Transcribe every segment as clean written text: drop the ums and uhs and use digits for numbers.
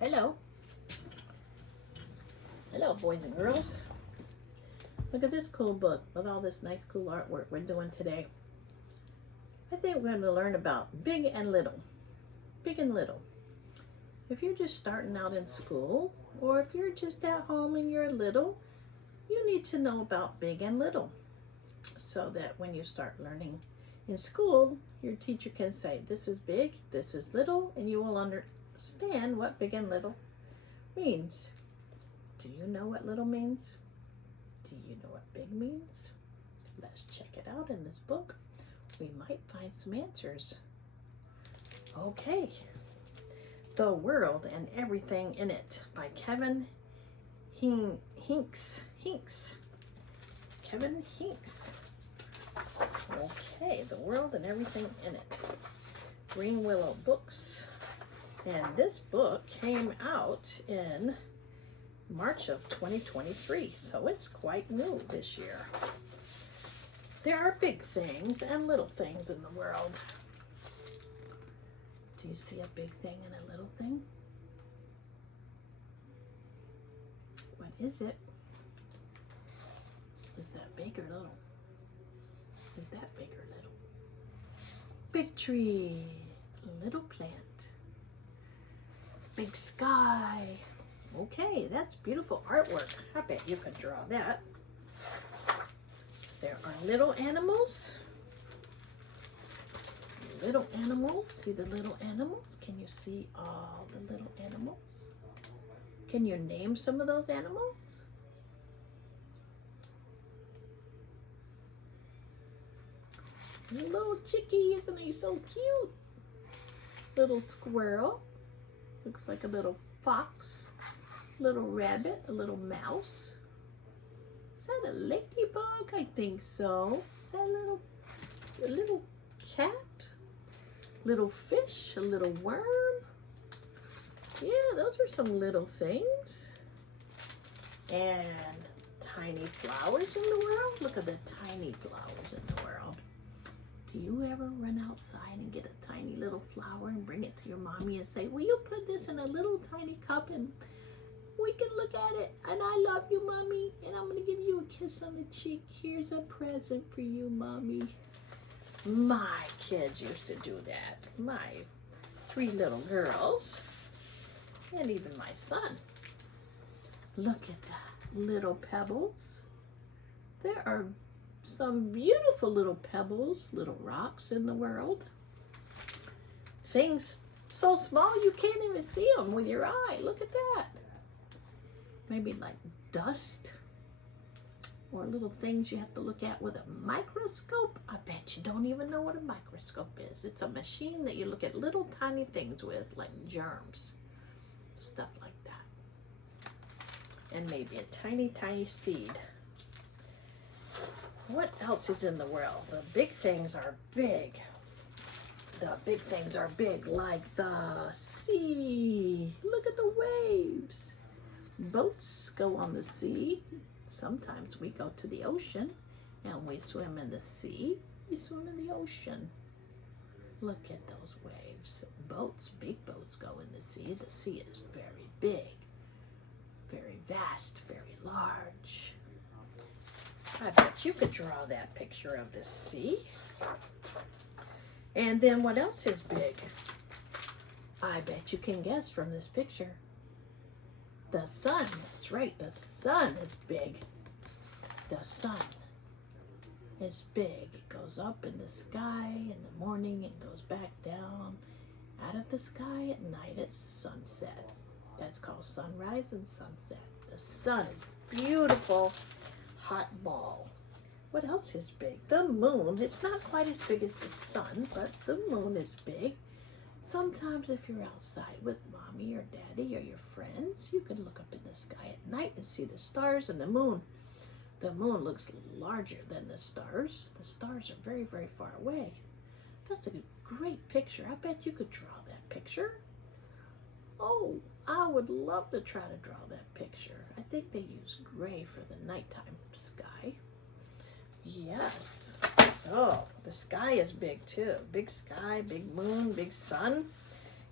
Hello. Hello, boys and girls. Look at this cool book with all this nice, cool artwork we're doing today. I think we're going to learn about big and little. Big and little. If you're just starting out in school, or if you're just at home and you're little, you need to know about big and little, so that when you start learning in school, your teacher can say, this is big, this is little, and you will understand what big and little means. Do you know what little means? Do you know what big means? Let's check it out in this book. We might find some answers. Okay. The World and Everything in It by Kevin Hinks. Kevin Hinks. Okay, The World and Everything in It. Green Willow Books. And this book came out in March of 2023, so it's quite new this year. There are big things and little things in the world. Do you see a big thing and a little thing? What is it? Is that big or little? Is that big or little? Big tree, little plant. Big sky. Okay, that's beautiful artwork. I bet you could draw that. There are little animals. Little animals. See the little animals? Can you see all the little animals? Can you name some of those animals? Little chickie, isn't he so cute? Little squirrel. Looks like a little fox. Little rabbit, a little mouse. Is that a ladybug? I think so. Is that a little cat? Little fish, a little worm. Yeah, those are some little things. And tiny flowers in the world. Look at the tiny flowers in the world. Do you ever run outside and get a tiny little flower and bring it to your mommy and say, will you put this in a little tiny cup and we can look at it, and I love you, Mommy, and I'm going to give you a kiss on the cheek. Here's a present for you, Mommy. My kids used to do that. My 3 little girls, and even my son. Look at that, little pebbles. There are some beautiful little pebbles, little rocks in the world. Things so small you can't even see them with your eye. Look at that. Maybe like dust, or little things you have to look at with a microscope. I bet you don't even know what a microscope is. It's a machine that you look at little tiny things with, like germs, stuff like that. And maybe a tiny, tiny seed. What else is in the world? The big things are big. The big things are big, like the sea. Look at the waves. Boats go on the sea. Sometimes we go to the ocean and we swim in the sea. We swim in the ocean. Look at those waves. Boats, big boats go in the sea. The sea is very big, very vast, very large. I bet you could draw that picture of the sea. And then what else is big? I bet you can guess from this picture. The sun, that's right, the sun is big. The sun is big. It goes up in the sky in the morning and goes back down out of the sky at night at sunset. That's called sunrise and sunset. The sun is beautiful, hot ball. What else is big? The moon. It's not quite as big as the sun, but the moon is big. Sometimes if you're outside with mommy or daddy or your friends, you can look up in the sky at night and see the stars and the moon. The moon looks larger than the stars. The stars are very, very far away. That's a great picture. I bet you could draw that picture. Oh, I would love to try to draw that picture. I think they use gray for the nighttime sky. Yes. So the sky is big too. Big sky, big moon, big sun.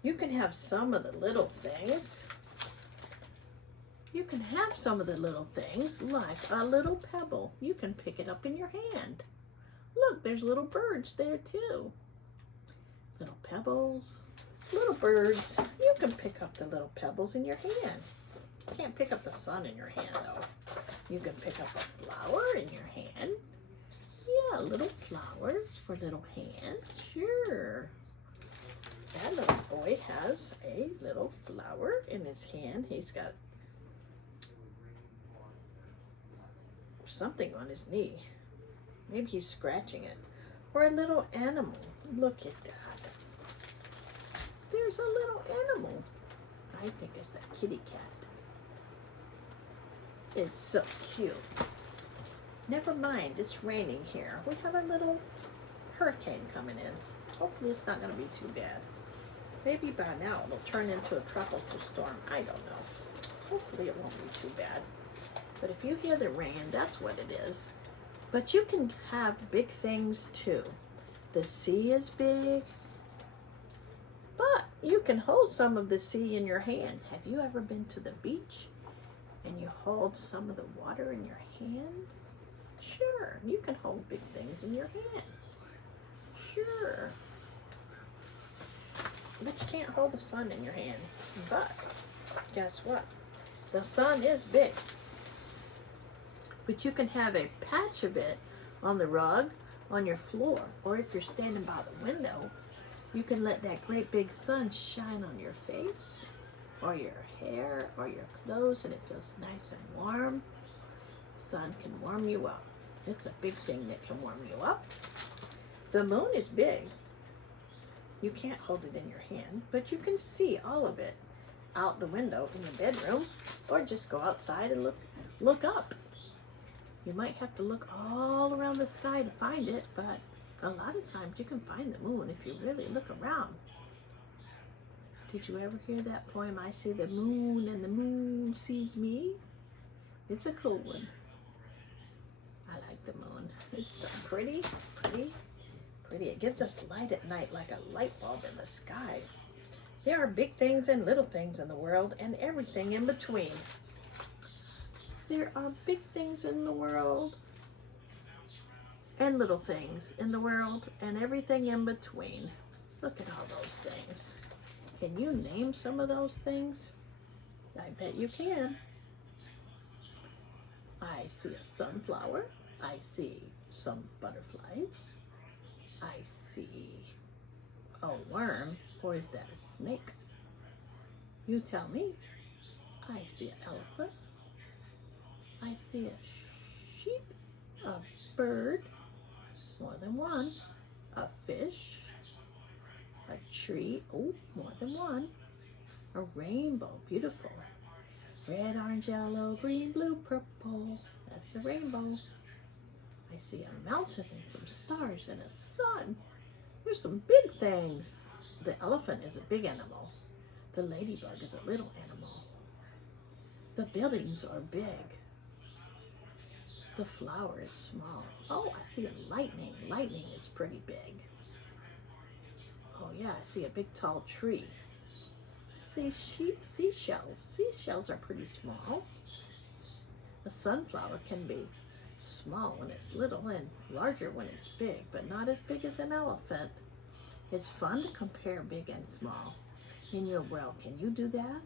You can have some of the little things. You can have some of the little things, like a little pebble. You can pick it up in your hand. Look, there's little birds there too. Little pebbles, little birds. You can pick up the little pebbles in your hand. You can't pick up the sun in your hand though. You can pick up a flower in your hand. Yeah, little flowers for little hands, sure. That little boy has a little flower in his hand. He's got something on his knee. Maybe he's scratching it. Or a little animal. Look at that. There's a little animal. I think it's a kitty cat. It's so cute. Never mind, it's raining here. We have a little hurricane coming in. Hopefully it's not going to be too bad. Maybe by now it'll turn into a tropical storm. I don't know. Hopefully it won't be too bad. But if you hear the rain, that's what it is. But you can have big things too. The sea is big. But you can hold some of the sea in your hand. Have you ever been to the beach and you hold some of the water in your hand? Sure, you can hold big things in your hand. Sure. But you can't hold the sun in your hand. But guess what? The sun is big. But you can have a patch of it on the rug, on your floor, or if you're standing by the window, you can let that great big sun shine on your face, or your hair, or your clothes, and it feels nice and warm. The sun can warm you up. It's a big thing that can warm you up. The moon is big. You can't hold it in your hand, but you can see all of it out the window in your bedroom, or just go outside and look up. You might have to look all around the sky to find it, but a lot of times you can find the moon if you really look around. Did you ever hear that poem, I see the moon and the moon sees me? It's a cool one. I like the moon. It's so pretty, pretty, pretty. It gives us light at night like a light bulb in the sky. There are big things and little things in the world and everything in between. There are big things in the world and little things in the world and everything in between. Look at all those things. Can you name some of those things? I bet you can. I see a sunflower. I see some butterflies. I see a worm, or is that a snake? You tell me. I see an elephant. I see a sheep, a bird, more than one, a fish, a tree, oh, more than one, a rainbow, beautiful. Red, orange, yellow, green, blue, purple, that's a rainbow. I see a mountain and some stars and a sun. There's some big things. The elephant is a big animal. The ladybug is a little animal. The buildings are big. The flower is small. Oh, I see a lightning. Lightning is pretty big. Oh yeah, I see a big tall tree. I see seashells. Seashells are pretty small. A sunflower can be small when it's little and larger when it's big, but not as big as an elephant. It's fun to compare big and small in your world. Can you do that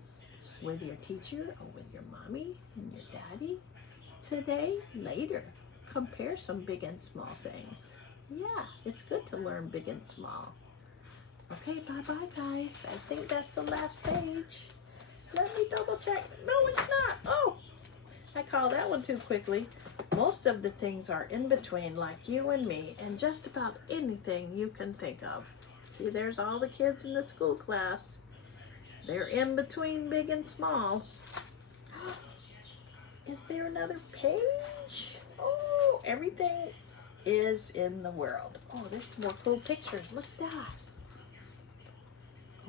with your teacher or with your mommy and your daddy? Today, later, compare some big and small things. Yeah, it's good to learn big and small. Okay, bye-bye, guys. I think that's the last page. Let me double check. No, it's not. Oh, I called that one too quickly. Most of the things are in between, like you and me, and just about anything you can think of. See, there's all the kids in the school class. They're in between big and small. Is there another page? Oh, everything is in the world. Oh, there's some more cool pictures. Look at that.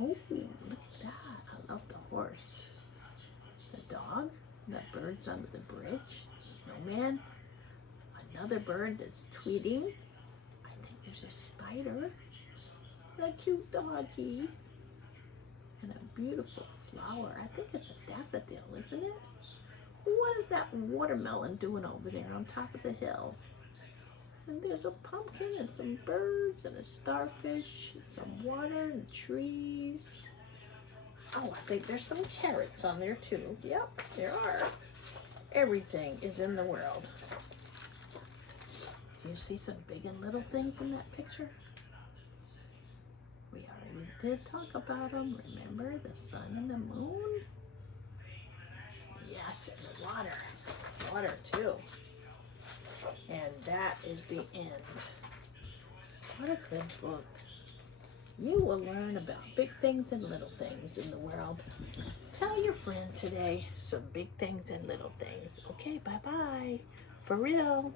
Oh, look at that. I love the horse. The dog. The birds under the bridge. Snowman. Another bird that's tweeting. I think there's a spider. A cute doggy. And a beautiful flower. I think it's a daffodil, isn't it? What is that watermelon doing over there on top of the hill? And there's a pumpkin and some birds and a starfish and some water and trees. Oh, I think there's some carrots on there too. Yep, there are. Everything is in the world. Do you see some big and little things in that picture? We already did talk about them. Remember the sun and the moon? Yes, and the water. Water too. And that is the end. What a good book. You will learn about big things and little things in the world. Tell your friend today some big things and little things. Okay, bye-bye. For real.